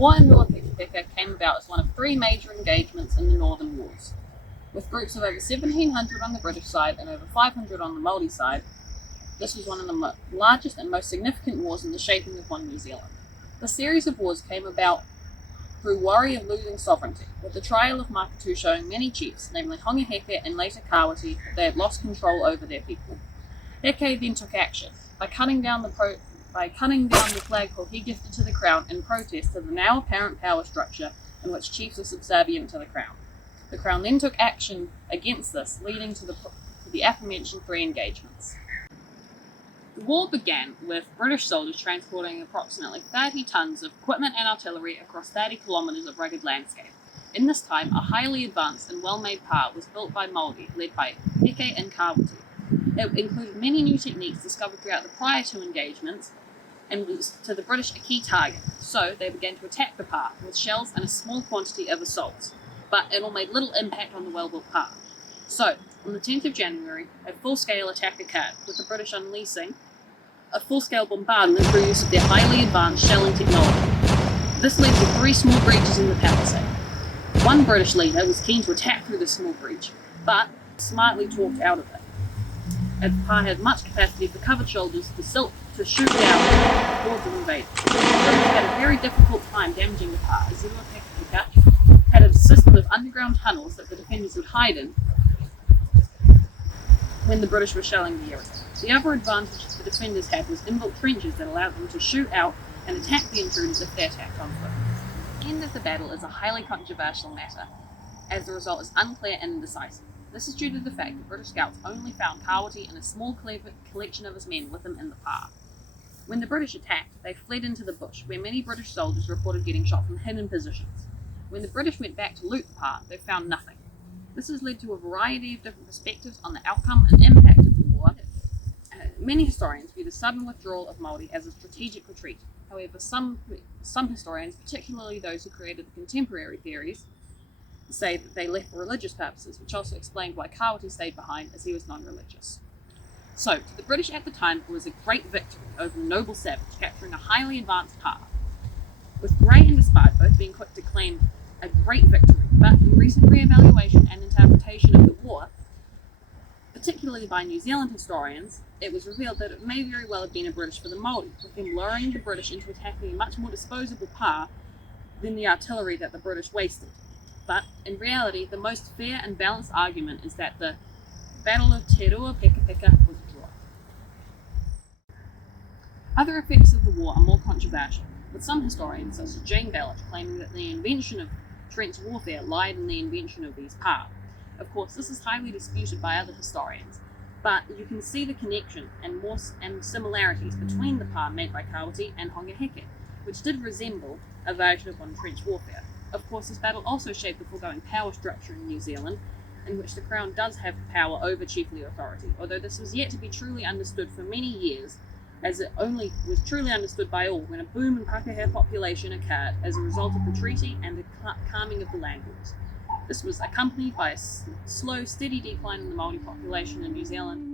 war in Ruapekapeka came about as one of three major engagements in the Northern Wars. With groups of over 1,700 on the British side and over 500 on the Māori side, this was one of the largest and most significant wars in the shaping of one New Zealand. The series of wars came about through worry of losing sovereignty, with the trial of Makatu showing many chiefs, namely Honga Heke and later Kawati, that they had lost control over their people. Heke then took action by cutting down the flagpole he gifted to the crown in protest to the now apparent power structure in which chiefs are subservient to the crown. The crown then took action against this, leading to the aforementioned three engagements. The war began with British soldiers transporting approximately 30 tons of equipment and artillery across 30 kilometres of rugged landscape. In this time, a highly advanced and well-made pa was built by Māori, led by Heke and Kawati. It included many new techniques discovered throughout the prior two engagements and was to the British a key target, so they began to attack the pa with shells and a small quantity of assaults, but it all made little impact on the well-built pa. So, on the 10th of January, a full-scale attack occurred, with the British unleashing a full-scale bombardment through use of their highly advanced shelling technology. This led to three small breaches in the palisade. One British leader was keen to attack through the small breach, but smartly talked out of it, as the pa had much capacity for covered shoulders to shoot down towards the invaders. The British had a very difficult time damaging the pa, as Ruapekapeka had a system of underground tunnels that the defenders would hide in when the British were shelling the area. The other advantage the defenders had was inbuilt trenches that allowed them to shoot out and attack the intruders if they attacked on foot. The end of the battle is a highly controversial matter, as the result is unclear and indecisive. This is due to the fact that British scouts only found Kawati and a small collection of his men with him in the pa. When the British attacked, they fled into the bush, where many British soldiers reported getting shot from hidden positions. When the British went back to loot the pa, they found nothing. This has led to a variety of different perspectives on the outcome and impact of the war. Many historians view the sudden withdrawal of Māori as a strategic retreat. However, some historians, particularly those who created the contemporary theories, say that they left for religious purposes, which also explained why Kawati stayed behind, as he was non-religious. So, to the British at the time, it was a great victory over the noble savage, capturing a highly advanced pa. With Grey and Despard both being quick to claim a great victory, but in recent re-evaluation and interpretation of the war, particularly by New Zealand historians, it was revealed that it may very well have been a British for the Māori, with them luring the British into attacking a much more disposable pa than the artillery that the British wasted. But, in reality, the most fair and balanced argument is that the Battle of Te Ruapekapeka was a draw. Other effects of the war are more controversial, with some historians, such as Jane Ballard, claiming that the invention of trench warfare lied in the invention of these pa. Of course, this is highly disputed by other historians, but you can see the connection and similarities between the pa made by Kawati and Honga Heke, which did resemble a version of modern trench warfare. Of course, this battle also shaped the foregoing power structure in New Zealand, in which the Crown does have power over chiefly authority, although this was yet to be truly understood for many years, as it only was truly understood by all when a boom in Pākehā population occurred as a result of the treaty and the calming of the land wars. This was accompanied by a slow, steady decline in the Māori population in New Zealand,